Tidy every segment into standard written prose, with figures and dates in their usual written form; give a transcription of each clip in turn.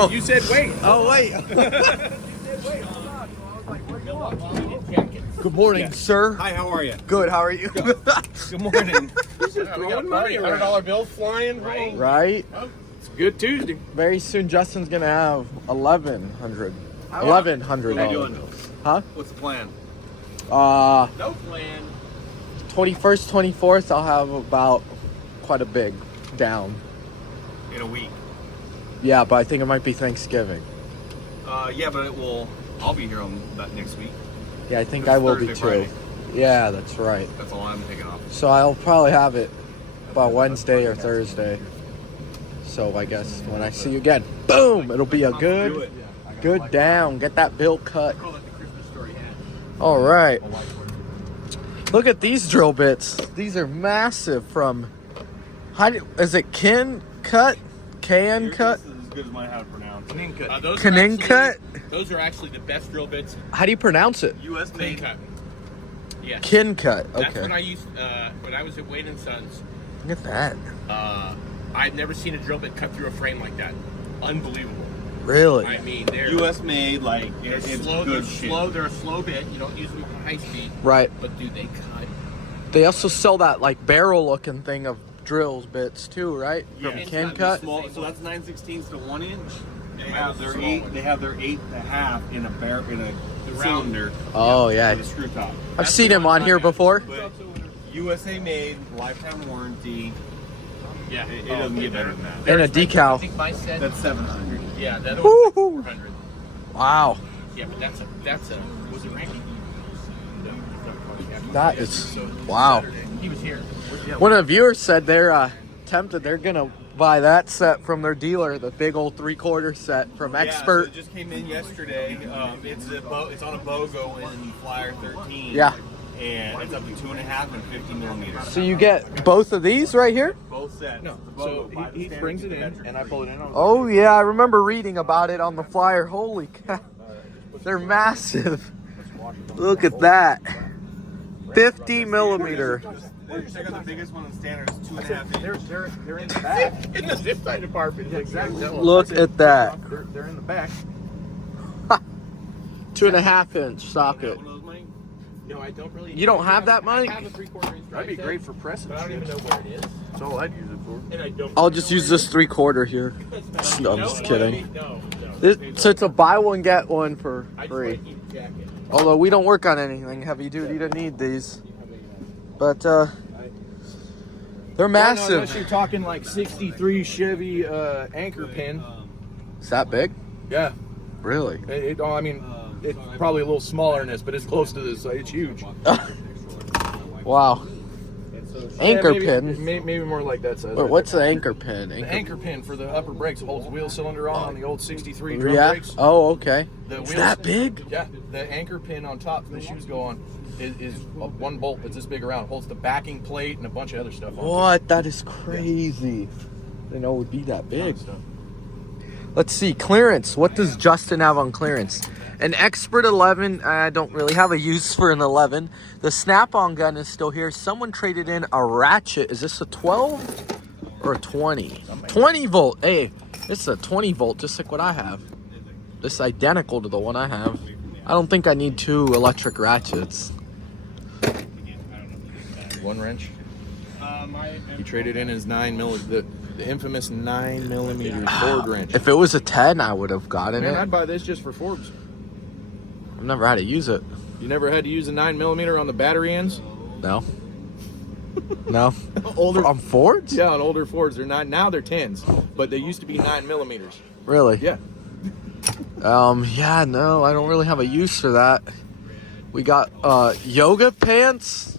Oh. You said wait. Oh, wait. Good morning, sir. Hi, how are you? Good, how are you? Good morning. He's just throwing money around. $100 bills flying. Right. Right? It's a good Tuesday. Very soon, Justin's going to have $1,100. $1,100. Huh? What's the plan? No plan. 21st, 24th, I'll have about quite a big down. In a week. Yeah, but I think it might be Thanksgiving. Yeah, but I'll be here on that next week. Yeah, I think It's I will be Thursday, too. Friday. Yeah, that's right. That's all I'm taking off. So I'll probably have it about Wednesday or Thursday. So I guess when I see you again, boom, it'll be a good down. Get that bill cut. Call it the Christmas story hat. All right. Look at these drill bits. These are massive from, is it Can Cut? Can Cut? This is as good as my how to pronounce it. Kanincut? Those are actually the best drill bits. How do you pronounce it? U.S. made. Cut. Yes. Kin Cut. That's Okay. what I used when I was at Wade & Sons. Look at that. I've never seen a drill bit cut through a frame like that. Unbelievable. Really? I mean, they're U.S. made, like, they're it's slow. good They're shit. slow. They're a slow bit. You don't use them on high speed. Right. But dude, they cut. They also sell that like barrel looking thing of drills bits too, right? From it's Kin not Cut. Small, so that's 9/16 to 1 inch. They Mine have was a their small 8. one. They have their 8.5 in a round. cylinder. Oh yeah. With a screw top. I've seen him on here before. But USA made, lifetime warranty. Yeah. It doesn't get better than that. And a I decal. think my set. That's 700. Yeah, that Woo-hoo. was 400. Wow. Yeah, but that's a was it Randy? That is wow. He was here. One of the viewers said they're tempted. They're gonna buy that set from their dealer, the big old 3/4 set from Yeah, so Expert. it just came in yesterday. It's on a BOGO in Flyer 13. Yeah. And it's up to 2.5 and 50 millimeters. So you get both of these right here? Both sets. No, The BOGO, by the he standard brings it in, metric. and I pull it in on. Oh yeah, I remember reading about it on the flyer. Holy cow. They're massive. Look at that. 50 millimeter. Check out the biggest one in standard. It's 2.5 inches. They're in the back. In the zip tie department. Exactly. Look at that. They're in the back. 2.5 inch socket. One of those, Mike? No, I don't really. You don't have that, Mike? I have a 3/4 inch. That'd be drive great set, for pressing but I don't even shit. know where it is. That's all I'd use it for. And I don't. I'll just use this 3/4 here. No, I'm just kidding. No. So it's a buy one, get one for I just free. want to keep a jacket. Although we don't work on anything heavy duty to need these. But they're Unless massive. you're talking like 63 Chevy anchor pin. Is that big? Yeah. Really? I mean, it's probably a little smaller than this, but it's close to this. It's huge. Wow. Anchor Yeah, pin. Maybe more like that size. Wait, what's the anchor pin? The anchor pin for the upper brakes holds the wheel cylinder on the old 63 drum Yeah. brakes. Oh, okay. The Is wheels- that big? Yeah, the anchor pin on top the shoes go on is one bolt that's this big around. It holds the backing plate and a bunch of other stuff on. What? That is crazy. I didn't know it would be that big. Let's see. Clearance. What does Justin have on clearance? An Expert 11. I don't really have a use for an 11. The snap-on gun is still here. Someone traded in a ratchet. Is this a 12 or a 20? 20 volt. Hey, this is a 20 volt, just like what I have. This is identical to the one I have. I don't think I need 2 electric ratchets. One wrench. He traded in his 9mm, the infamous 9mm Ford wrench. If it was a 10, I would have gotten Man, it. I'd buy this just for Forbes. I've never had to use it. You never had to use a 9mm on the battery ends? No. No. Older. On Fords? Yeah, on older Fords, they're not. Now they're 10s, but they used to be 9mm. Really? Yeah. Yeah, no, I don't really have a use for that. We got yoga pants.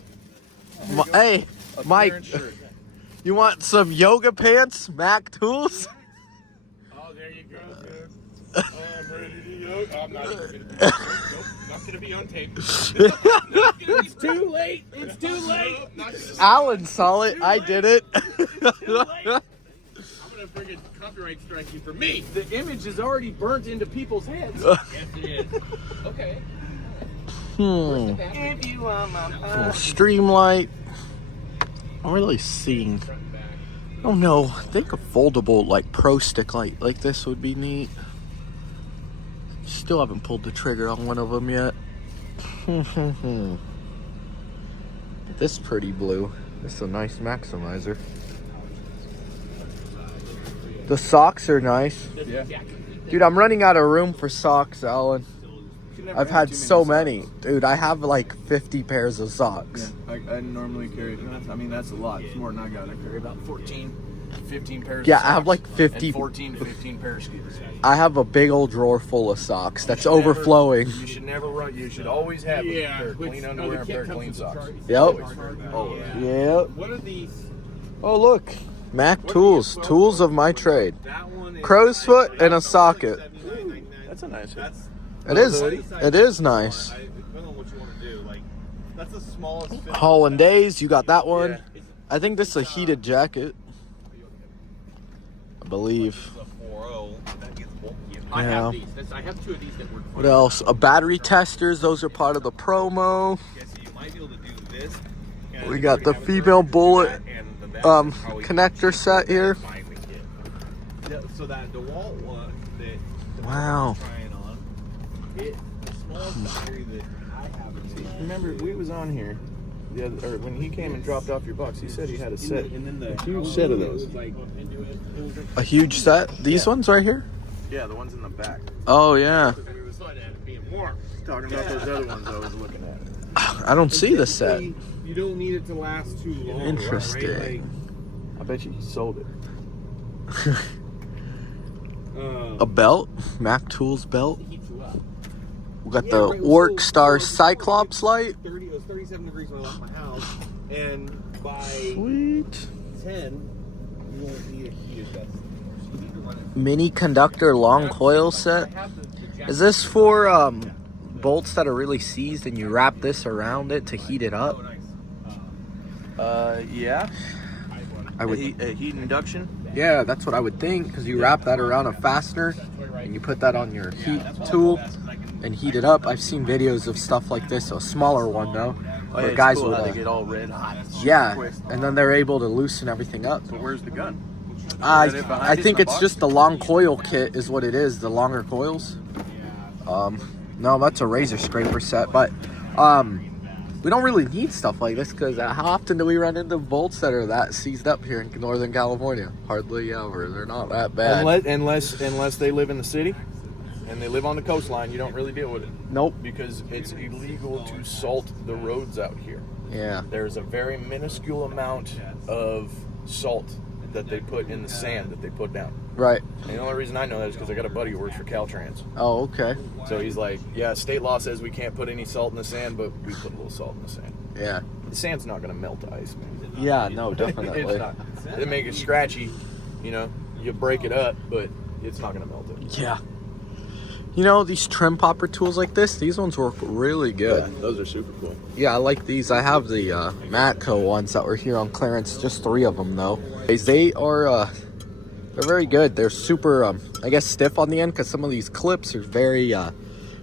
Hey, Mike, Clearance shirt. you want some yoga pants? Mac Tools? Oh, there you go, dude. Oh, I'm ready to yoke. I'm not even gonna not gonna be on tape. It's too late. It's too late. Alan saw it. I did it. I'm gonna friggin' copyright strike you for me. The image is already burnt into people's heads. Yes, it is. Okay. If you want my Little Streamlight. I'm really seeing. I don't know. I think a foldable like pro stick light like this would be neat. still haven't pulled the trigger on one of them yet. This pretty blue. This is a nice maximizer. The socks are nice. Yeah. Dude, I'm running out of room for socks, Alan. I've had so many. Dude, I have like 50 pairs of socks. I normally carry, I mean, that's a lot. It's more than I got. I carry about 14, 15 pairs Yeah, of socks. I have like 50. And 14 to 15 pairs of skis. I have a big old drawer full of socks that's overflowing. You should never run. You should always have a pair of clean underwear and a pair of clean socks. Yep. Always. Yep. What are these? Oh, look. Mac Tools. Tools of my trade. That one is Crow's foot and a socket. That's a nice hit. It is. It is nice. Depending on what you want to do. Like, that's the smallest fit. Hollandaise, you got that one. Yeah. I think this is a heated jacket. I believe. It's a 4.0. That gets bulky. I Yeah. have these. I have two of these that work. What else? Battery testers. Those are part of the promo. Okay, so you might be able to do this. We got the female bullet connector set here. Yeah, so that DeWalt one that Wow. I'm trying on, the smallest battery that I have is Remember, we was on here. The other, or when he came and dropped off your box, he said he had a set. And then the Huge set of those. A huge set. These ones right here. Yeah, the ones in the back. Oh yeah. being warm. Talking about those other ones I was looking at. I don't see the set. You don't need it to last too long. Interesting. Right? I bet you he sold it. A belt. Mac Tools belt. Heats you up. We got Yeah, the right, Orc so- Star so- Cyclops light. It was 37 degrees when I left my house, and by Sweet. 10, you won't need a heated vest. So you need to run it. Mini conductor long coil set. Is this for bolts that are really seized and you wrap this around it to heat it up? Yeah. I would. A heat induction. Yeah, that's what I would think, because you wrap that around a fastener and you put that on your heat tool and heat it up. I've seen videos of stuff like this, a smaller one though, where it's guys cool would. how they get all red hot. Yeah, Quick. and then they're able to loosen everything up. But where's the gun? I Is that it behind I it in think the it's box? just the long coil kit is what it is, the longer coils. No, that's a razor scraper set, but we don't really need stuff like this because how often do we run into bolts that are that seized up here in Northern California? Hardly ever. They're not that bad. Unless they live in the city and they live on the coastline, you don't really deal with it Nope. because it's illegal to salt the roads out here. Yeah. There's a very minuscule amount of salt that they put in the sand that they put down. Right. And the only reason I know that is because I got a buddy who works for Caltrans. Oh, okay. So he's like, yeah, state law says we can't put any salt in the sand, but we put a little salt in the sand. Yeah. The sand's not going to melt ice, man. Yeah, no, It's definitely. not. They make it scratchy, you know, you break it up, but it's not going to melt it. Yeah. You know, these trim popper tools like this, these ones work really good. Those are super cool. Yeah, I like these. I have the Matco ones that were here on clearance. Just 3 of them, though. They are, they're very good. They're super, I guess, stiff on the end because some of these clips are very, you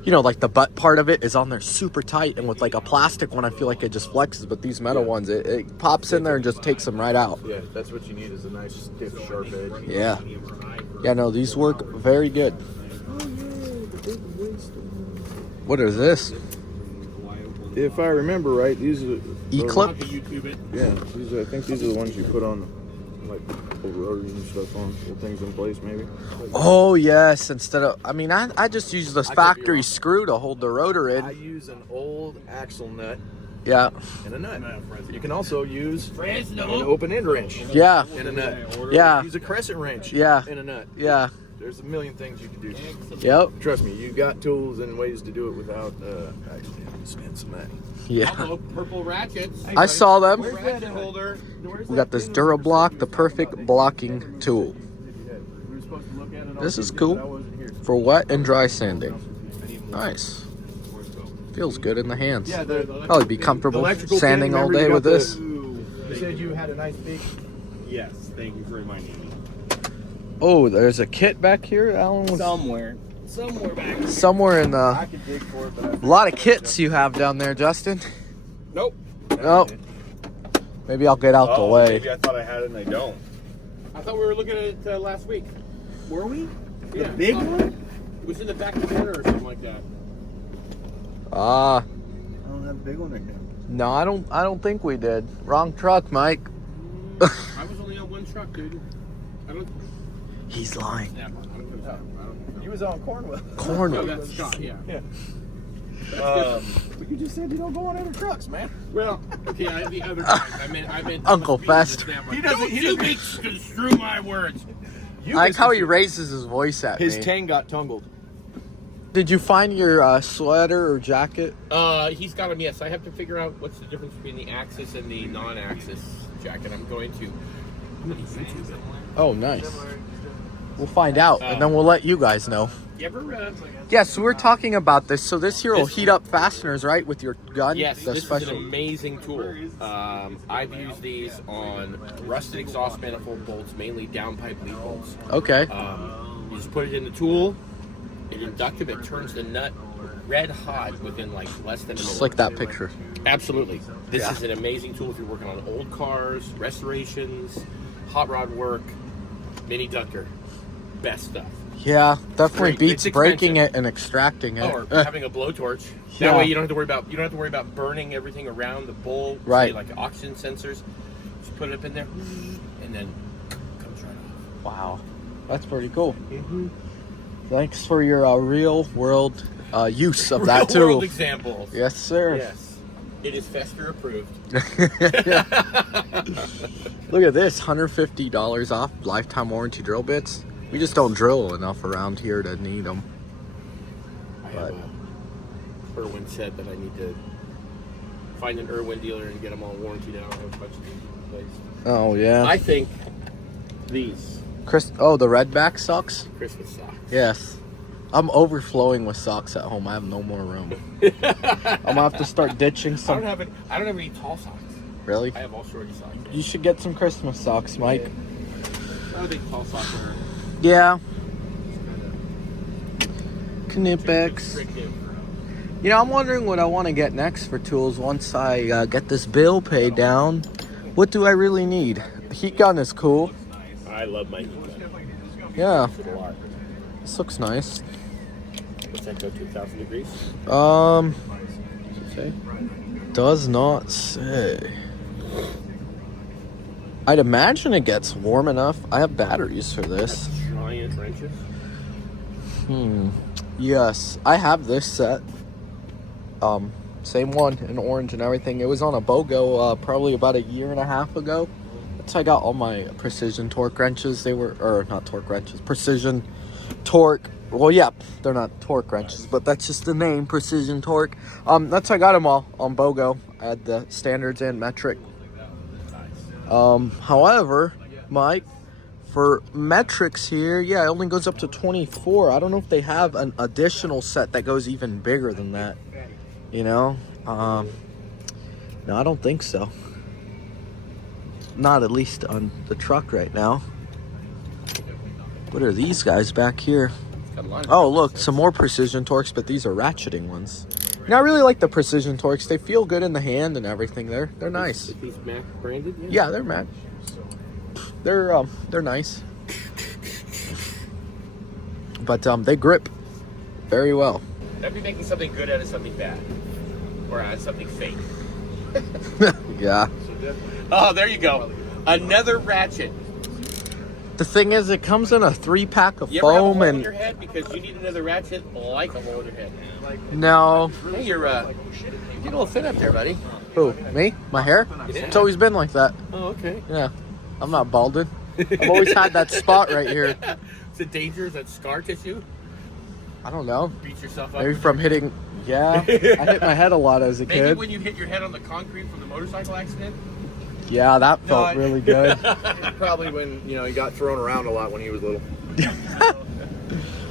know, like the butt part of it is on there super tight. And with like a plastic one, I feel like it just flexes. But these metal ones, it pops in there and just takes them right out. Yeah, that's what you need is a nice, stiff, sharp edge. Yeah. Yeah, no, these work very good. What is this? If I remember right, these are E-clip? YouTube it. Yeah, I think these are the ones you put on, like, pull rotors and stuff on, put things in place, maybe. Oh, yes. Instead of, I mean, I just use this I could be factory wrong. screw to hold the rotor I in. use an old axle nut Yeah. and a nut. You can also use an Fresno. open end wrench Yeah. and a nut. Yeah. Use a crescent wrench Yeah. and a nut. Yeah. There's a million things you can do. Yep. Trust me, you got tools and ways to do it without actually having to spend some money. Yeah. Oh, purple ratchets. I saw them. Ratchet holder. We got this Durablock, the perfect blocking tool. We were supposed to look at it. This is cool for wet and dry sanding. Nice. Feels good in the hands. Yeah, the Probably be comfortable sanding all day with this. You said you had a nice big. Yes, thank you for reminding me. Oh, there's a kit back here, Alan. Somewhere back. Somewhere in the. I could dig for it, but A lot of kits you have down there, Justin. Nope. Oh, maybe I'll get out the way. Maybe I thought I had it and I don't. I thought we were looking at it last week. Were we? Yeah. Big one? was in the back of the corner or something like that. Ah, I don't have a big one right now. no, I don't think we did. Wrong truck, Mike. I was only on one truck, dude. I don't. He's lying. Yeah, I don't. You was on Cornwall. No, Corner. that's Scott. Yeah. But you just said you don't go on other trucks, man. Well, okay. The other guys. I meant Uncle Fest. He doesn't. He doesn't misconstrue my words. I like how he raises his voice at His me. tang got tungled. Did you find your sweater or jacket? He's got him. Yes, I have to figure out what's the difference between the Axis and the non-Axis jacket. I'm going to YouTube it. Oh, nice. We'll find out, and then we'll let you guys know. You ever? Yeah, so we're talking about this. So this here will heat up fasteners, right, with your gun? Yes, The this special. is an amazing tool. I've used these on rusted exhaust manifold bolts, mainly downpipe lead bolts. Okay. You just put it in the tool. It's inductive. It turns the nut red hot within like less than a minute. Just like that picture. Absolutely. This Yeah. is an amazing tool if you're working on old cars, restorations, hot rod work, mini ductor. Best stuff. Yeah, definitely Great. beats It's breaking expensive. it and extracting it. Or having a blowtorch. Yeah. That way you don't have to worry about burning everything around the bowl. Right. Say, like oxygen sensors. Just put it up in there, and then comes right off. Wow, that's pretty cool. Thanks for your real world use of that Real world tool. examples. Yes, sir. Yes. It is Fester approved. Look at this, $150 off lifetime warranty drill bits. We just don't drill enough around here to need them. I have a Irwin set that I need to find an Irwin dealer and get them all warranted out. I have a bunch of these replaced. Oh yeah. I think these The redback socks. Christmas socks. Yes. I'm overflowing with socks at home. I have no more room. I'm gonna have to start ditching I some. don't have any tall socks. Really? I have all shorty socks. You should get some Christmas socks, Mike. I don't think tall socks are Yeah. too Knipex. restrictive. You know, I'm wondering what I want to get next for tools once I get this bill paid down. What do I really need? Heat gun is cool. I love my heat gun. Yeah, It's a lot. this looks nice. What's that go to? 1,000 degrees? Does not say. I'd imagine it gets warm enough. I have batteries for this. Giant wrenches. Yes, I have this set. Same one in orange and everything. It was on a BOGO probably about a year and a half ago. That's how I got all my precision torque wrenches. They were, or not torque wrenches, precision torque. Well, yeah, they're not torque wrenches, but that's just the name, precision torque. That's how I got them all on BOGO. I had the standards and metric. However, Mike, for metrics here, yeah, it only goes up to 24. I don't know if they have an additional set that goes even bigger than that. You know? No, I don't think so. Not at least on the truck right now. What are these guys back here? Oh, look, some more precision torques, but these are ratcheting ones. And I really like the precision torques. They feel good in the hand and everything. They're nice. Are these Mac branded? Yeah, they're Mac. They're nice. But they grip very well. That'd be making something good out of something bad. Or out of something fake. Yeah. Oh, there you go. Another ratchet. The thing is, it comes in a 3-pack of You ever have a foam hole in and your head because you need another ratchet like a hole in your head? no. Hey, you're getting a little thin up there, buddy. Who? Me? My hair? Yeah. It's always been like that. Oh, okay. Yeah. I'm not balding. I've always had that spot right here. Is it dangerous? That scar tissue? I don't know. Beat yourself up? Maybe from hitting. Yeah. I hit my head a lot as a Maybe kid. when you hit your head on the concrete from the motorcycle accident? Yeah, that felt I- really good. Probably when, he got thrown around a lot when he was little.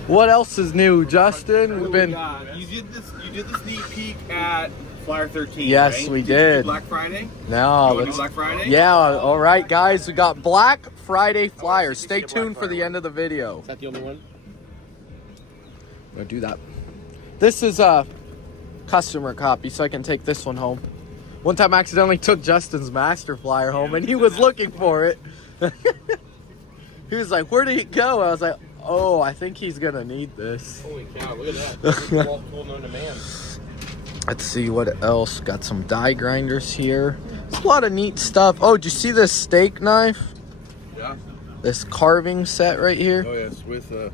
What else is new, Justin? We've been. You did the sneak peek at Flyer 13. Yes, right? we You did. do Black Friday. No, You wanna do let's. Black Friday. Yeah, all right, guys. We got Black Friday flyers. Stay tuned for the end of the video. Is that the only one? I'm gonna do that. This is a customer copy, so I can take this one home. One time I accidentally took Justin's master flyer home, and he was looking for it. He was like, "Where did it go?" I was like, Oh, I think he's gonna need this. Holy cow, look at that. Tool known to man. Let's see what else. Got some die grinders here. There's a lot of neat stuff. Oh, did you see this steak knife? Yeah. This carving set right here? Oh yes, with the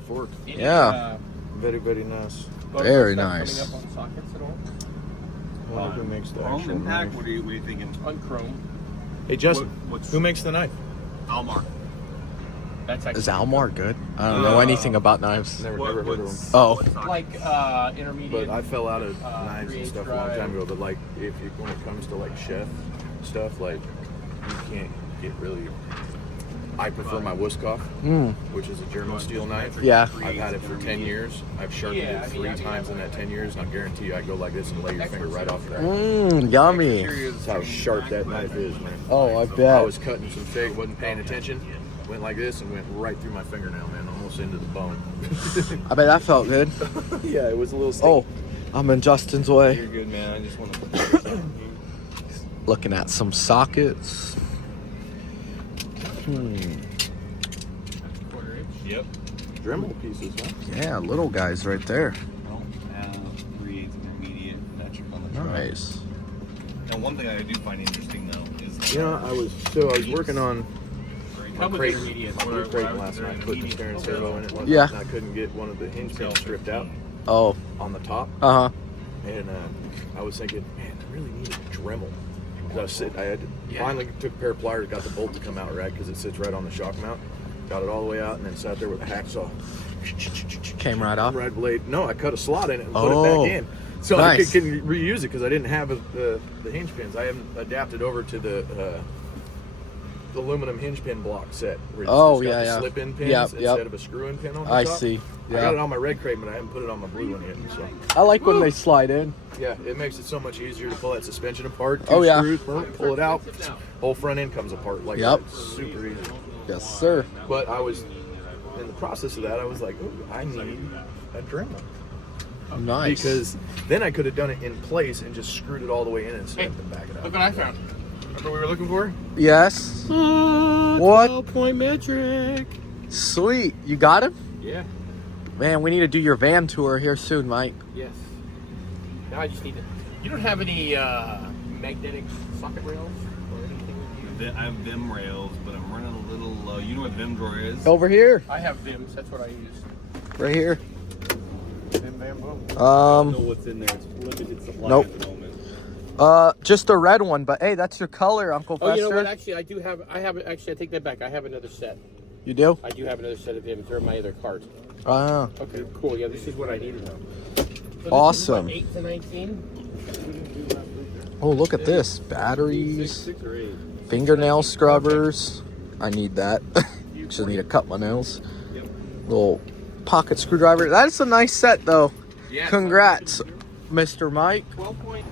fork. Yeah. Very, very nice. Very nice. Coming up on sockets at all? I wonder who makes the Chrome actual impact. knife. What are you thinking? On chrome. Hey Justin, What's who makes the knife? Almar? That's actually Is Almar good? I don't know anything about knives. Never heard of him. Oh. like intermediate. But I fell out of knives and 3/8 stuff a long drive. time ago. But like, when it comes to like chef stuff, like you can't get really. I prefer my Wuskov, which is a German steel knife. Yeah. I've had it for 10 years. I've sharpened it 3 times in that 10 years, and I guarantee you, I go like this and lay your finger right off the knife. Yummy. That's how sharp that knife is, man. Oh, I I bet. was cutting some steak, wasn't paying attention, went like this and went right through my fingernail, man, almost into the bone. I bet that felt good. Yeah, it was a little. Oh, I'm in Justin's way. You're good, man. I just want to. Looking at some sockets. Yep. Dremel pieces, huh? Yeah, little guys right there. 3/8 intermediate metric on the truck. Nice. Now, one thing I do find interesting though is that You know, I was working on Come with crate, intermediate. my blue crate last night, putting the steering servo in it. One Yeah. and I couldn't get one of the hinge pins stripped out Oh, on the top, uh-huh. and I was thinking, man, I really need a Dremel. 'Cause finally took a pair of pliers, got the bolt to come out right because it sits right on the shock mount. Got it all the way out, and then sat there with a hacksaw. Came right off. Red blade. No, I cut a slot in it and put Oh. it back in, so Nice. I can reuse it because I didn't have the hinge pins. I haven't adapted over to the aluminum hinge pin block set. Where it's Oh, just got yeah, the yeah. slip-in pins Yep, instead yep. of a screw-in pin on the I top. see. I got Yeah. it on my red crate, but I haven't put it on my blue one yet. So I like when they slide in. yeah, it makes it so much easier to pull that suspension apart. Oh, yeah. Screws, pull it out. Whole front end comes apart like Yep. that. It's super easy. Yes, sir. But I was in the process of that. I was like, ooh, I need a Dremel. Nice. Because then I could have done it in place and just screwed it all the way in and snapped it back it up. Look what I found. Remember what we were looking for? Yes. What? 12-point metric. Sweet. You got him? Yeah. Man, we need to do your van tour here soon, Mike. Yes. Now I just need to. You don't have any magnetic socket rails or anything with you? I have Vim rails, but I'm running a little low. You know what Vim drawer is? Over here. I have Vims. That's what I use. Right here. Vim, bam, boom. I don't know what's in there. It's limited supply Nope. at the moment. Just a red one, but hey, that's your color, Uncle Oh, Fester. you know what? Actually, I do have. Actually, I take that back. I have another set. You do? I do have another set of Vims. They're in my other cart. Ah, Okay, cool. Yeah, this is what I needed now. So this is Awesome. what, 8 to 19. oh, look at this. Batteries, 6 or 8. fingernail scrubbers. I need that. Just need to cut my nails. Little pocket screwdriver. That's a nice set, though. Yeah, Congrats, Mr. Mike. 12-point.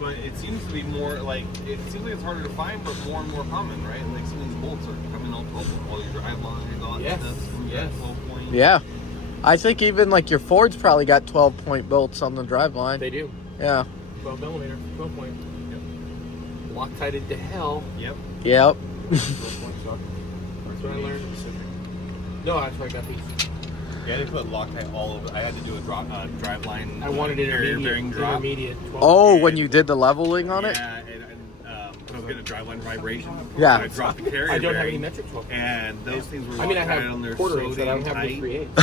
But it seems to be more like it seems like it's harder to find, but more and more common, right? Like some of these bolts are becoming all 12 all your drive lines, all that Yes, stuff. yes. 12-point. Yeah. I think even like your Ford's probably got 12-point bolts on the drive line. They do. Yeah. 12 millimeter. 12 point. Yep. Loctited to hell. Yep. Yep. 12 point socket. That's what I learned. No, that's where I got these. Yeah, they put Loctite all over. I had to do a drive line. I wanted carrier bearing intermediate. drop. Intermediate. 12. Oh, when you did the leveling on it? Yeah, and I was getting a drive line vibration. Yeah. I dropped the carrier I don't have bearing, any metric 12. and those things were I mean, I Loctite on have there quarter so inch, but I don't damn have the tight.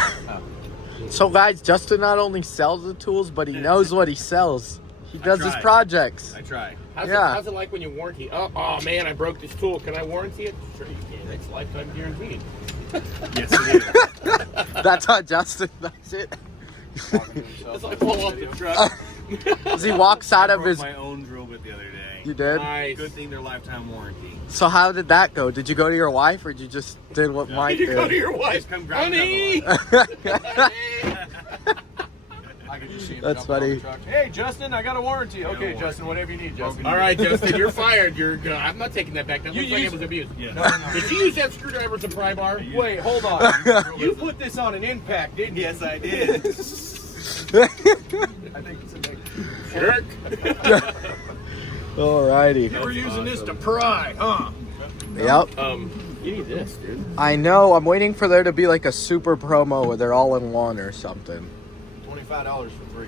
3/8. So, guys, Justin not only sells the tools, but he knows what he sells. He does his try. projects. I try. Yeah. How's it like when you warranty? Oh man, I broke this tool. Can I warranty it? Sure you can. It's lifetime guaranteed. Yes, it is. That's how Justin does it. As I pull off the truck. As he walks out I of broke his... my own drill bit the other day. You did? Nice. Good thing they're lifetime warranty. So how did that go? Did you go to your wife, or you just did what Mike You go to did? your wife, Just come grab honey. I could just see him That's jumping on the funny. truck. Hey, Justin, I got a warranty. Okay, Justin, whatever you need, Justin. All right, Justin, you're fired. I'm not taking that back. That looks like it was abused. Yeah. Did you use that screwdriver as a pry bar? Wait, hold on. You put this on an impact, didn't you? Yes, I did. I think it's a big. Jerk. Alrighty. We're using this to pry, huh? Yep. You need this, dude. I know. I'm waiting for there to be like a super promo where they're all in one or something. $25 for 3.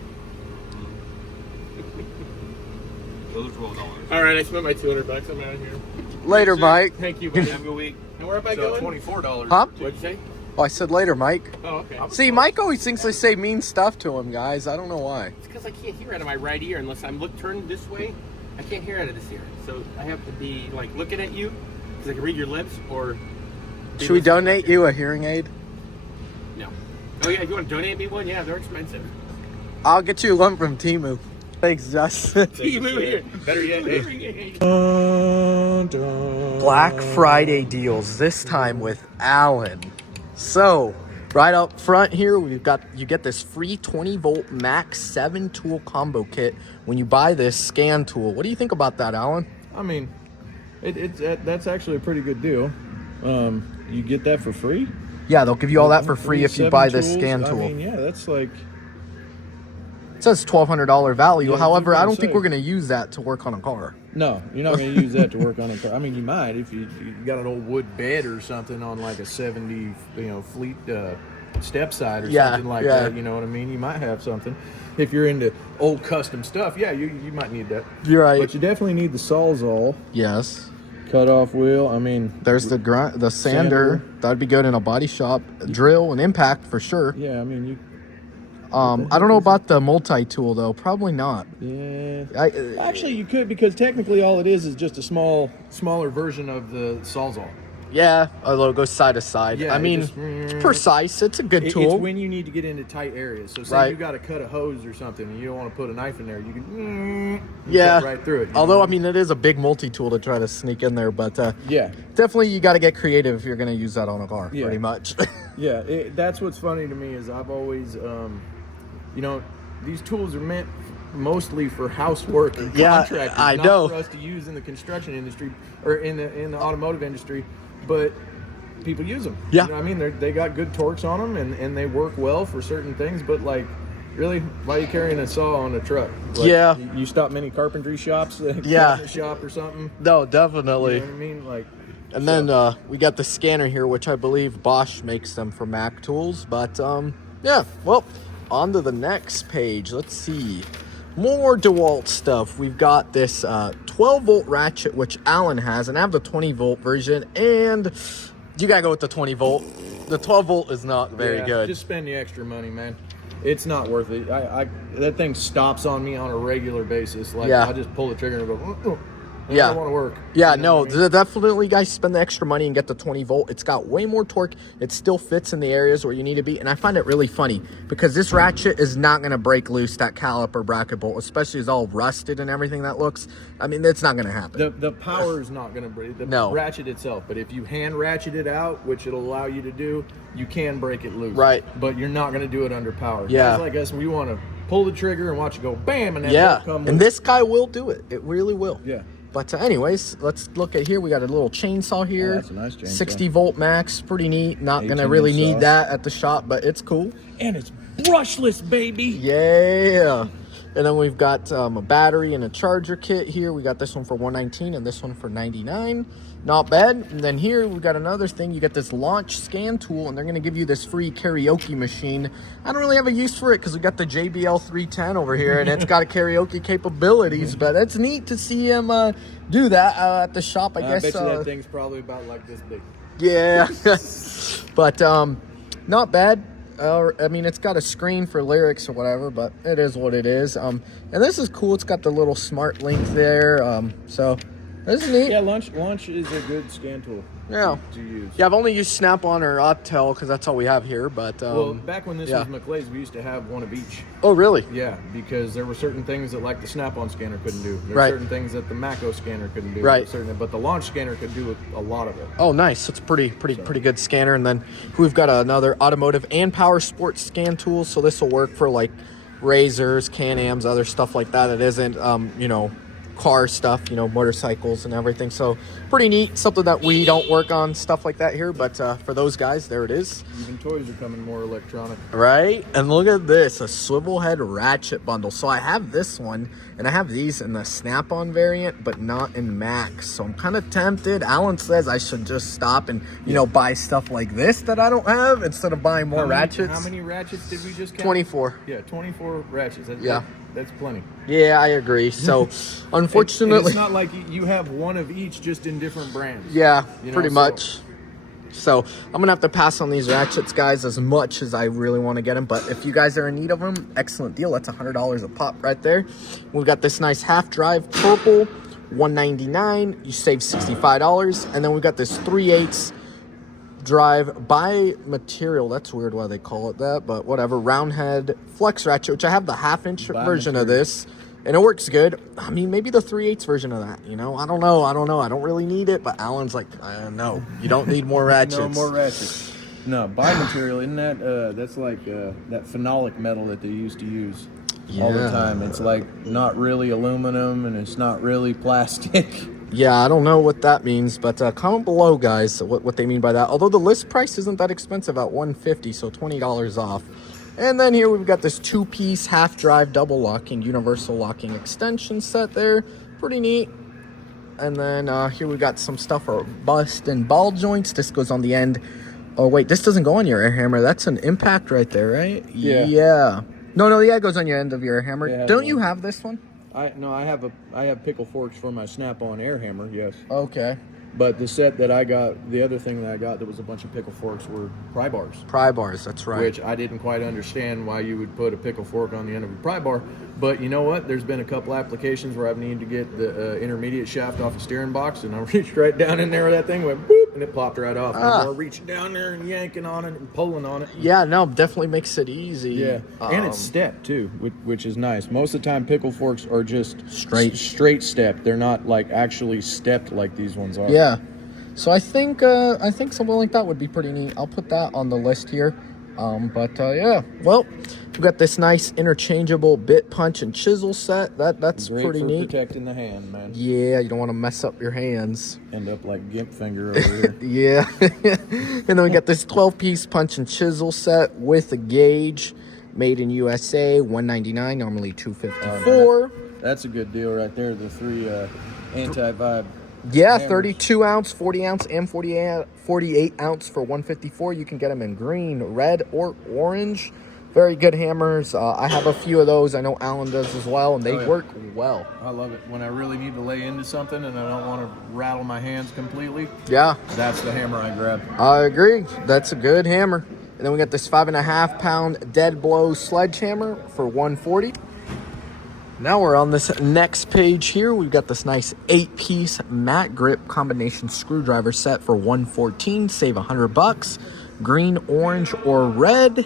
Those are $12. All right, I spent my $200. I'm out of here. Later, Mike. Thank you, buddy. Have a good week. And where am I So going? $24. Huh? What'd you say? Oh, I said later, Mike. Oh, okay. See, Mike always thinks I say mean stuff to him, guys. I don't know why. It's because I can't hear out of my right ear unless I'm turned this way. I can't hear out of this ear, so I have to be like looking at you because I can read your lips. Or be Should we listening. donate you a hearing aid? No. Oh yeah, if you want to donate me one, yeah, they're expensive. I'll get you one from Timu. Thanks, Justin. Timu here. Better yet, hey. Black Friday deals, this time with Allen. So, right up front here, you get this free 20-volt Max 7 tool combo kit when you buy this scan tool. What do you think about that, Allen? I mean, that's actually a pretty good deal. You get that for free. Yeah, they'll give you all that for free if you 7 buy this tools. scan tool. I mean, yeah, that's like. It says $1,200 value. Yeah, However, I don't say. think we're going to use that to work on a car. No, you're not going to use that to work on a car. I mean, you might if you You got an old wood bed or something on like a 70, fleet step side or Yeah, something like yeah. that. You know what I mean? You might have something. If you're into old custom stuff, yeah, you might need that. You're right. But you definitely need the Sawzall Yes. cutoff wheel. I mean, There's the sander. Sander. That'd be good in a body shop. Drill and impact for sure. yeah, I mean, I don't know about the multi-tool though. Probably not. yeah. I, Actually, you could because technically all it is just a Smaller version of the Sawzall. yeah, although it goes side to side. Yeah, I mean, just- it's precise. It's a good It's tool. when you need to get into tight areas. So say Right. you got to cut a hose or something and you don't want to put a knife in there, you can Yeah. cut right through it. you Although, know? I mean, it is a big multi-tool to try to sneak in there, but Yeah. definitely you got to get creative if you're going to use that on a car, Yeah. pretty much. Yeah, That's what's funny to me is I've always, these tools are meant mostly for housework and Yeah, contractors, I not know. for us to use in the construction industry or in the automotive industry, but people use them. Yeah. You know what I mean, they got good torques on them and they work well for certain things, but like, really, why are you carrying a saw on a truck? Like, Yeah. you stop many carpentry shops, Yeah. cabinet shop or something. No, You definitely. know what I mean? Like, And then we got the scanner here, which I believe Bosch makes them for Mac tools. But yeah, well, on to the next page. Let's see. More DeWalt stuff. We've got this 12-volt ratchet, which Allen has, and I have the 20-volt version. And you got to go with the 20-volt. The 12-volt is not very yeah, good. Just spend the extra money, man. It's not worth it. That thing stops on me on a regular basis. Like, Yeah. I just pull the trigger and go, I Yeah. don't want to work. Yeah, You know no, what I mean? definitely, guys, spend the extra money and get the 20-volt. It's got way more torque. It still fits in the areas where you need to be. And I find it really funny because this ratchet is not going to break loose that caliper bracket bolt, especially as all rusted and everything that looks. I mean, that's not going to happen. The power is not going to break the No. ratchet itself, but if you hand ratchet it out, which it'll allow you to do, you can break it loose. Right. But you're not going to do it under power. Yeah. Guys like us, we want to pull the trigger and watch it go bam, and that Yeah, bolt come and loose. this guy will do it. It really will. Yeah. But anyways, let's look at here. We got a little chainsaw here. Oh, that's a nice chainsaw. 60-volt max. Pretty neat. Not going to 18 really inch need saw. that at the shop, but it's cool. And it's brushless, baby. Yeah. And then we've got a battery and a charger kit here. We got this one for $119 and this one for $99. Not bad. And then here we got another thing. You got this launch scan tool, and they're going to give you this free karaoke machine. I don't really have a use for it because we got the JBL 310 over here, and it's got a karaoke capabilities. But it's neat to see him do that at the shop. I I guess. bet you that thing's probably about like this big. Yeah. But not bad. I mean, it's got a screen for lyrics or whatever, but it is what it is. And this is cool. It's got the little smart link there. So this is neat. Yeah, launch is a good scan tool Yeah. to use. Yeah, I've only used Snap-on or Autel because that's all we have here. But Well, back when this yeah. was McClay's, we used to have one of each. oh, really? Yeah, because there were certain things that like the Snap-on scanner couldn't do. There were Right. certain things that the Mako scanner couldn't do. Right. But the launch scanner could do a lot of it. Oh, nice. It's pretty good scanner. And then we've got another automotive and power sports scan tool. So this will work for like Razors, Can-Ams, other stuff like that. It isn't, car stuff, you know, motorcycles and everything. So pretty neat. Something that we don't work on stuff like that here, but for those guys, there it is. Even toys are coming more electronic. Right? And look at this, a swivel head ratchet bundle. So I have this one, and I have these in the Snap-on variant, but not in Max. So I'm kind of tempted. Alan says I should just stop and, you know, buy stuff like this that I don't have instead of buying more ratchets. How many ratchets did we just count? 24. Yeah, 24 ratchets. Yeah. That's plenty. Yeah, I agree. So, unfortunately... It's not like you have one of each, just in different brands. Yeah, You know, pretty so- much. So I'm gonna have to pass on these ratchets, guys, as much as I really want to get them. But if you guys are in need of them, excellent deal. That's $100 a pop right there. We've got this nice half drive purple, $199. You save $65. And then we've got this 3/8 drive by material. That's weird why they call it that, but whatever. Round head flex ratchet, which I have the 1/2-inch version of this. And it works good. I mean, maybe the 3/8 version of that, you know? I don't know. I don't really need it, but Alan's like, no, you don't need more ratchets. No more ratchets. No, bi-material, isn't that, that's like that phenolic metal that they used to use all the Yeah. time. It's like not really aluminum and it's not really plastic. Yeah, I don't know what that means, but comment below, guys, what they mean by that. Although the list price isn't that expensive at $150, so $20 off. And then here we've got this 2-piece half-drive double locking universal locking extension set there. Pretty neat. And then here we got some stuff for bust and ball joints. This goes on the end. Oh, wait, this doesn't go on your air hammer. That's an impact right there, right? Yeah. Yeah. No, yeah, it goes on your end of your air hammer. Yeah, Don't you have this one? I have pickle forks for my Snap-on air hammer, yes. Okay. But the set that I got, the other thing that I got that was a bunch of pickle forks were pry bars. Pry bars, that's right. Which I didn't quite understand why you would put a pickle fork on the end of a pry bar. But you know what? There's been a couple applications where I've needed to get the intermediate shaft off a steering box, and I reached right down in there with that thing, went boop, and it popped right off. And I was reaching down there and yanking on it and pulling on it. Yeah, no, definitely makes it easy. Yeah, and it's stepped too, which is nice. Most of the time, pickle forks are just straight step. They're not like actually stepped like these ones are. Yeah. So I think something like that would be pretty neat. I'll put that on the list here. Yeah. Well, we've got this nice interchangeable bit punch and chisel set. That's Great pretty for neat. protecting the hand, man. Yeah, you don't want to mess up your hands. End up like Gimp Finger over here. Yeah. And then we got this 12-piece punch and chisel set with a gauge, made in USA, $199, normally $254. That's a good deal right there. The 3 anti-vibe. Yeah, hammers. 32 ounce, 40 ounce, and 48 ounce for $154. You can get them in green, red, or orange. Very good hammers. I have a few of those. I know Alan does as well, and they work well. I love it. When I really need to lay into something and I don't want to rattle my hands completely, Yeah, that's the hammer I grab. I agree. That's a good hammer. And then we got this 5.5 pound dead blow sledgehammer for $140. Now we're on this next page here. We've got this nice 8-piece matte grip combination screwdriver set for $114. Save $100. Green, orange, or red.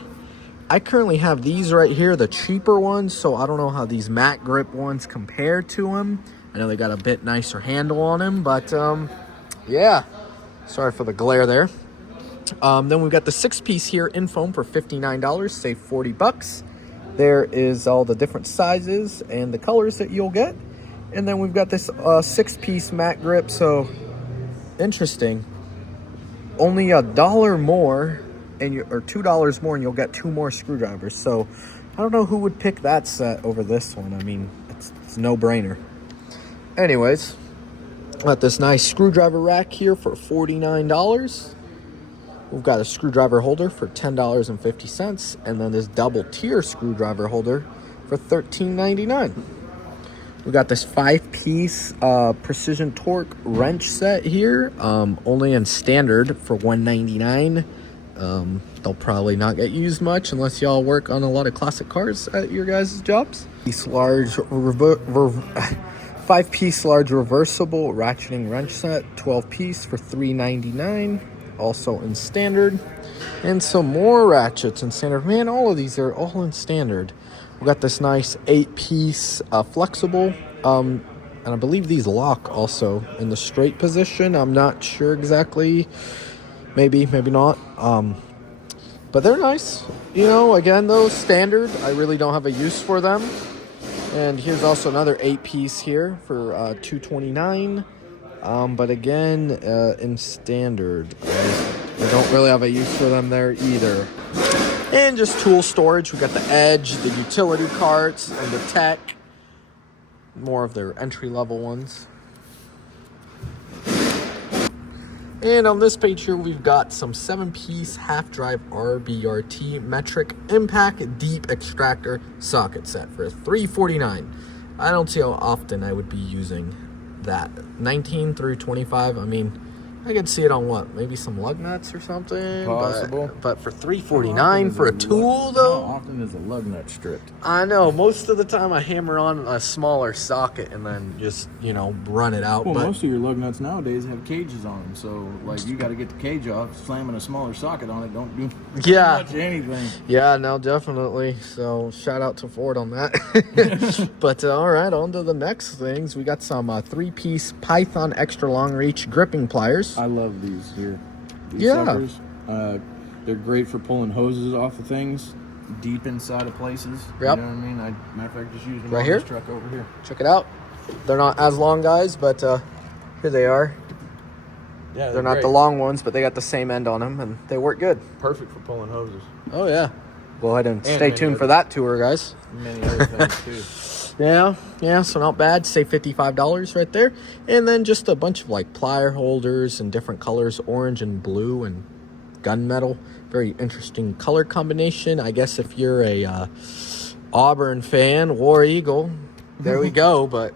I currently have these right here, the cheaper ones, so I don't know how these matte grip ones compare to them. I know they got a bit nicer handle on them, but yeah. Sorry for the glare there. Then we've got the 6-piece here in foam for $59. Save $40. There is all the different sizes and the colors that you'll get. And then we've got this 6-piece matte grip. So interesting. Only $1 more or $2 more and you'll get 2 more screwdrivers. So I don't know who would pick that set over this one. I mean, it's no brainer. Anyways, got this nice screwdriver rack here for $49. We've got a screwdriver holder for $10.50, and then this double tier screwdriver holder for $13.99. We got this 5-piece precision torque wrench set here, only in standard for $199. They'll probably not get used much unless y'all work on a lot of classic cars at your guys' jobs. This large 5-piece large reversible ratcheting wrench set, 12-piece for $3.99. Also in standard. And some more ratchets in standard. Man, all of these are all in standard. We got this nice 8-piece flexible. And I believe these lock also in the straight position. I'm not sure exactly. Maybe not. But they're nice. You know, again, though, standard. I really don't have a use for them. And here's also another 8-piece here for $229. But again, in standard, I don't really have a use for them there either. And just tool storage. We got the Edge, the utility carts, and the Tech. More of their entry-level ones. And on this page here, we've got some 7-piece half-drive RBRT metric impact deep extractor socket set for $349. I don't see how often I would be using that. 19 through 25, I mean, I could see it on what? Maybe some lug nuts or something? Possible. But for $349 for a tool, though? How often is a lug nut stripped? I know. Most of the time I hammer on a smaller socket and then just, you know, run it out. Well, but most of your lug nuts nowadays have cages on them, so like you got to get the cage off. Slamming a smaller socket on it don't do yeah. much anything. Yeah, no, definitely. So shout out to Ford on that. But all right, on to the next things. We got some 3-piece Python extra long reach gripping pliers. I love these here. These Yeah. suckers. They're great for pulling hoses off of things deep inside of places. Yep. You know what I mean? Matter of fact, just use them Right on here? this truck over here. Check it out. They're not as long, guys, but here they are. Yeah, They're not the long ones, but they got the same end on them, and they work good. Perfect for pulling hoses. Oh, yeah. Go ahead and stay many tuned for others. that tour, guys. Many other things too. Yeah, so not bad. Save $55 right there. And then just a bunch of like plier holders in different colors, orange and blue and gunmetal. Very interesting color combination. I guess if you're a Auburn fan, War Eagle, there we go. But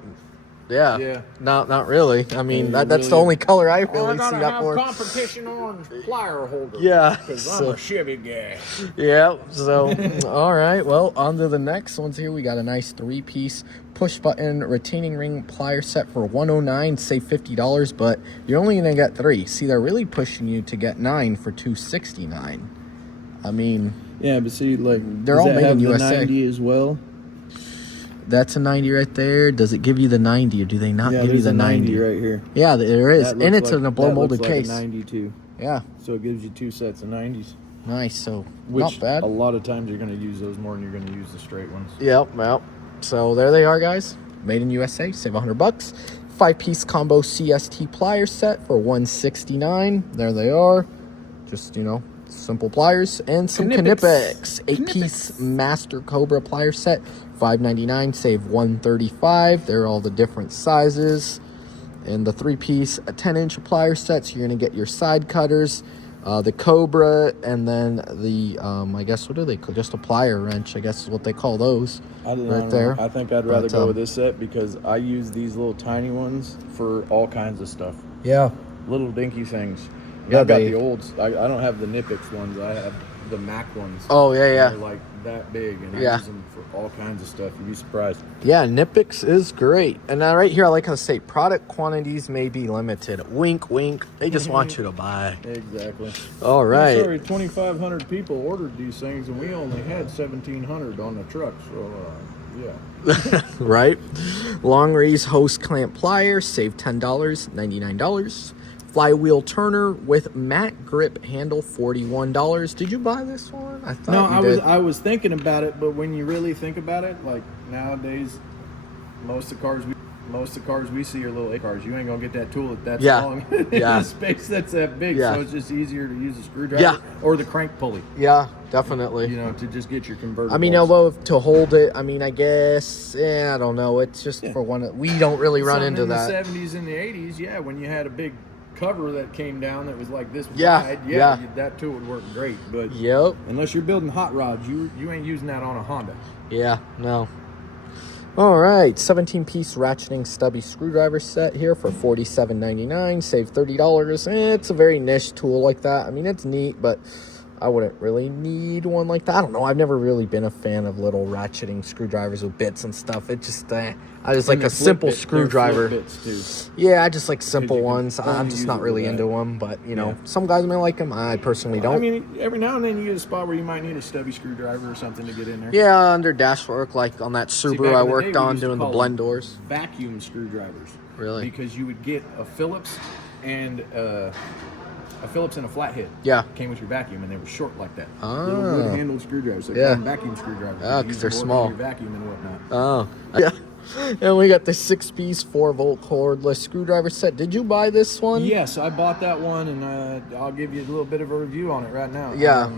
yeah, not really. I mean, Yeah, that's the really- only color I really see that for. competition on plier holder. Yeah, Because so- I'm a Chevy guy. Yeah, so, all right. Well, on to the next ones here. We got a nice 3-piece push-button retaining ring plier set for $109, save $50, but you're only going to get 3. See, they're really pushing you to get 9 for $269. I mean, Yeah, but see, like, They're does all that made in have the USA. 90 as well? that's a 90 right there. Does it give you the 90, or do they not Yeah, give you there's the a 90 90? right here. Yeah, there is. That And looks it's in a blow-molded that looks case. like a 92. Yeah, So it gives you 2 sets of 90s. nice. So, Which not bad. a lot of times you're going to use those more than you're going to use the straight ones. Yep, well, so there they are, guys. Made in USA, save $100. 5-piece combo CST plier set for $169. There they are. Just, you know, simple pliers and some Knipex. 8-piece Master Cobra plier set, $599, save $135. They're all the different sizes. And the 3-piece 10-inch plier sets, you're going to get your side cutters, the Cobra, and then the, I guess, what do they call? Just a plier wrench, I guess is what they call those. Right there. I think I'd rather But, go with this set because I use these little tiny ones for all kinds of stuff. Yeah. Little dinky things. Yeah, I've got they- the olds. I don't have the Knipex ones. I have the Mac ones. Oh, yeah, yeah. They're like that big, and I Yeah. use them for all kinds of stuff. You'd be surprised. Yeah, Knipex is great. And now right here, I like how they say product quantities may be limited. Wink, wink. They just want you to buy. Exactly. All right. I'm sorry, 2,500 people ordered these things, and we only had 1,700 on the truck. So, yeah. Right? Long Rees hose clamp plier, save $10, $99. Flywheel turner with matte grip handle, $41. Did you buy this one? I thought No, you did. I was thinking about it, but when you really think about it, like nowadays, most of the cars we see are little 8 cars. You ain't gonna get that tool that's Yeah. long Yeah. in a space that's that big. Yeah. So it's just easier to use a screwdriver Yeah. or the crank pulley, Yeah, definitely. you know, to just get your converter. I mean, although to hold it, I mean, I guess, I don't know. It's just for one. We don't really run into in that. the 70s and the 80s, yeah, when you had a big cover that came down that was like this Yeah, wide, yeah. that tool would work great. But Yep. unless you're building hot rods, you ain't using that on a Honda. Yeah, no. All right, 17-piece ratcheting stubby screwdriver set here for $47.99, save $30. It's a very niche tool like that. I mean, it's neat, but I wouldn't really need one like that. I don't know. I've never really been a fan of little ratcheting screwdrivers with bits and stuff. It just, I just like And a they're simple flip bit- they're screwdriver. flip bits too. Yeah, I just like simple you can ones. only I'm just use not it really with into that. them, but you know, Yeah. some guys may like them. I personally don't. I mean, every now and then you get a spot where you might need a stubby screwdriver or something to get in there. Yeah, under dash work, like on that See, Subaru back I in the worked day, we on used to doing the call blend them doors. Vacuum screwdrivers. Really? Because you would get a Phillips and a Phillips and a flathead. Yeah. Came with your vacuum, and they were short like that. Ah. Little wood-handled screwdrivers. So Yeah. vacuum screwdrivers. Ah, You 'cause use they're them more for small. Your vacuum and whatnot. Oh, yeah. And we got the 6-piece 4-volt cordless screwdriver set. Did you buy this one? Yes, I bought that one, and I'll give you a little bit of a review on it right now. Yeah.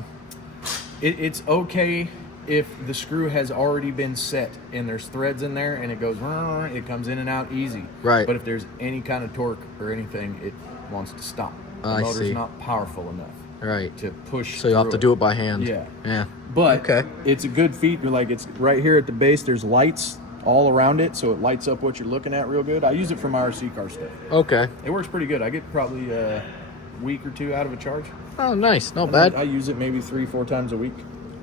It's okay if the screw has already been set and there's threads in there and it goes, it comes in and out easy. Right. But if there's any kind of torque or anything, it wants to stop. The I motor's see. not powerful enough Right. to push. So you have to through do it by hand. Yeah. Yeah. But Okay. it's a good feature. Like, it's right here at the base. There's lights all around it, so it lights up what you're looking at real good. I use it for my RC car stuff. Okay. It works pretty good. I get probably a week or two out of a charge. Oh, nice. Not I bad. use it maybe 3-4 times a week.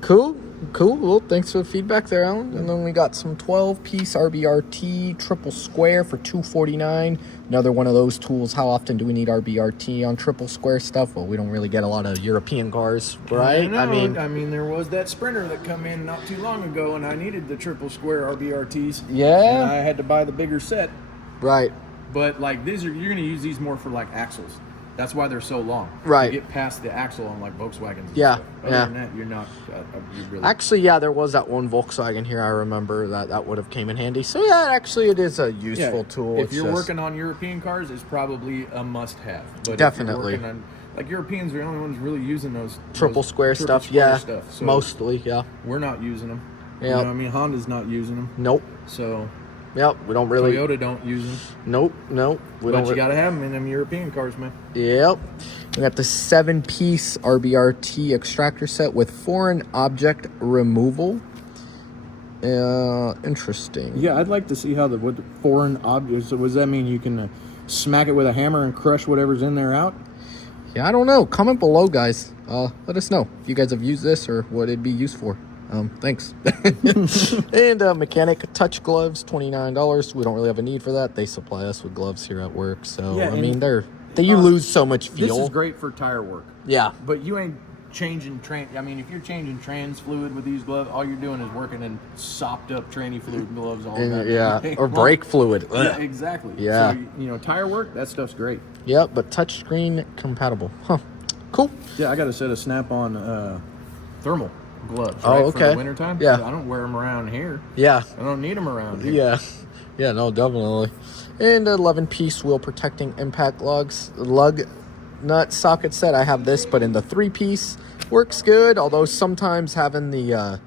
Cool. Cool. Well, thanks for the feedback there, Alan. And then we got some 12-piece RBRT triple square for $249. Another one of those tools. How often do we need RBRT on triple square stuff? Well, we don't really get a lot of European cars, right? I mean, there was that Sprinter that come in not too long ago, and I needed the triple square RBRTs. Yeah. And I had to buy the bigger set. Right. But like these you're going to use these more for like axles. That's why they're so long. Right. You get past the axle on like Volkswagens. And Yeah, stuff. Other yeah. than that, you're not. You really. Actually, yeah, there was that one Volkswagen here. I remember that would have came in handy. So yeah, actually, it is a useful Yeah, tool. If It's you're just- working on European cars, it's probably a must-have. But Definitely. If you're working on, like Europeans are the only ones really using those triple those square triple stuff, square yeah, stuff. So mostly, yeah. we're not using them. Yeah. You know what I mean, Honda's not using them. Nope. So Yep. We don't really. Toyota don't use them. Nope. Nope. We But don't. you got to have them in them European cars, man. Yep. We got the 7-piece RBRT extractor set with foreign object removal. Interesting. Yeah, I'd like to see how what the foreign objects. So, what does that mean? You can smack it with a hammer and crush whatever's in there out? Yeah, I don't know. Comment below, guys. Let us know if you guys have used this or what it'd be used for. Thanks. And mechanic touch gloves, $29. We don't really have a need for that. They supply us with gloves here at work, so Yeah, I and, mean you lose so much This feel. is great for tire work. Yeah. But you ain't changing I mean, if you're changing trans fluid with these gloves, all you're doing is working in sopped up tranny fluid gloves all And, the yeah. time. Or brake fluid. Yeah, Ugh. exactly. Yeah. So, you know, tire work, that stuff's great. Yep, but touchscreen compatible. Huh. Cool. Yeah, I got a set of Snap-on thermal gloves. Oh, right, okay. For the wintertime. Yeah. I don't wear them around here. Yeah. I don't need them around here. Yeah. Yeah, no, definitely. And 11-piece wheel protecting impact lug nut socket set. I have this, but in the 3-piece. Works good, although sometimes having the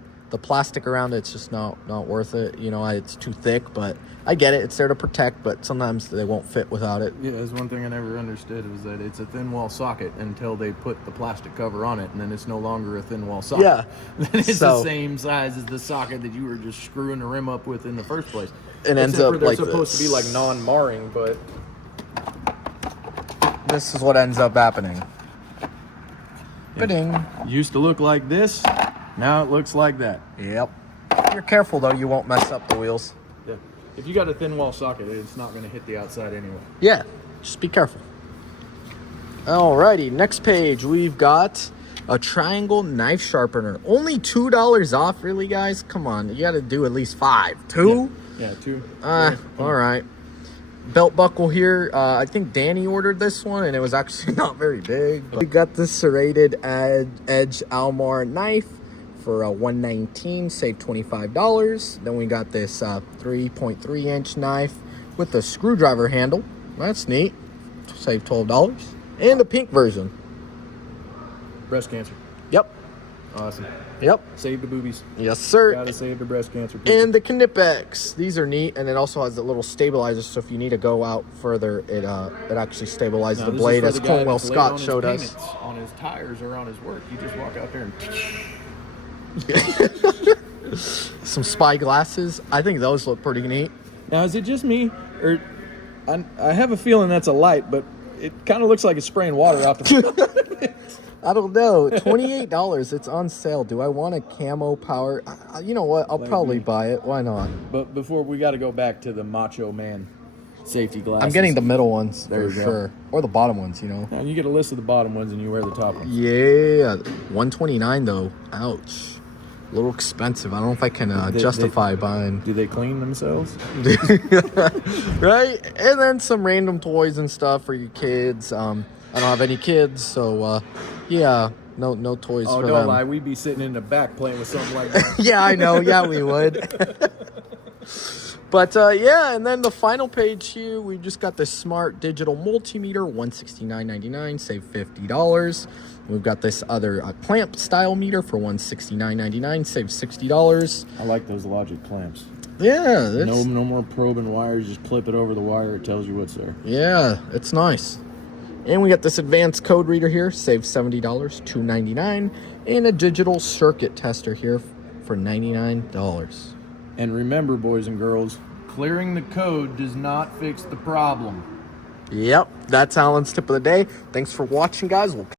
plastic around it's just not worth it. You know, it's too thick, but I get it. It's there to protect, but sometimes they won't fit without it. Yeah, that's one thing I never understood was that it's a thin wall socket until they put the plastic cover on it, and then it's no longer a thin wall socket. Yeah. Then it's So- the same size as the socket that you were just screwing the rim up with in the first place. It ends Except up for they're like supposed this. to be like non-marring, but This is what ends up happening. Ba-ding. used to look like this. Now it looks like that. Yep. If you're careful though, you won't mess up the wheels. Yeah. If you got a thin wall socket, it's not going to hit the outside anyway. Yeah, just be careful. Alrighty, next page we've got a triangle knife sharpener. Only $2 off, really, guys? Come on, you got to do at least 5. 2? Yeah, two. All right. Belt buckle here. I think Danny ordered this one, and it was actually not very big. But we got the serrated edge Almar knife for $119, save $25. Then we got this 3.3-inch knife with the screwdriver handle. That's neat. Save $12. And the pink version. Breast cancer. Yep. Awesome. Yep. Save the boobies. Yes, sir. Gotta save the breast cancer. people. And the Knipex. These are neat, and it also has a little stabilizer, so if you need to go out further, it actually stabilizes Now, the this is blade, for as the guy Cornwell that's late on Scott his showed us. payments on his tires or on his work. You just walk out there and Some spy glasses. I think those look pretty neat. Now, is it just me, or I have a feeling that's a light, but it kind of looks like it's spraying water out the I don't know. $28. It's on sale. Do I want a camo power? You know what? I'll probably buy it. Why not? But before, we got to go back to the Macho Man safety glasses. I'm getting the middle ones There for you go. sure. Or the bottom ones, you know. Now, you get a list of the bottom ones and you wear the top ones. Yeah. $129 though. Ouch. A little expensive. I don't know if I can justify buying. Do they clean themselves? Right? And then some random toys and stuff for your kids. I don't have any kids, so yeah, no toys Oh, for don't them. lie. We'd be sitting in the back playing with something like that. Yeah, I know. Yeah, we would. But yeah, and then the final page here, we just got this smart digital multimeter, $169.99, save $50. We've got this other clamp style meter for $169.99, save $60. I like those Logic clamps. Yeah, No more probing wires. Just clip it over the wire. It tells you what's there. yeah, it's nice. And we got this advanced code reader here, save $70, $299, and a digital circuit tester here for $99. And remember, boys and girls, clearing the code does not fix the problem. Yep, that's Alan's tip of the day. Thanks for watching, guys. We'll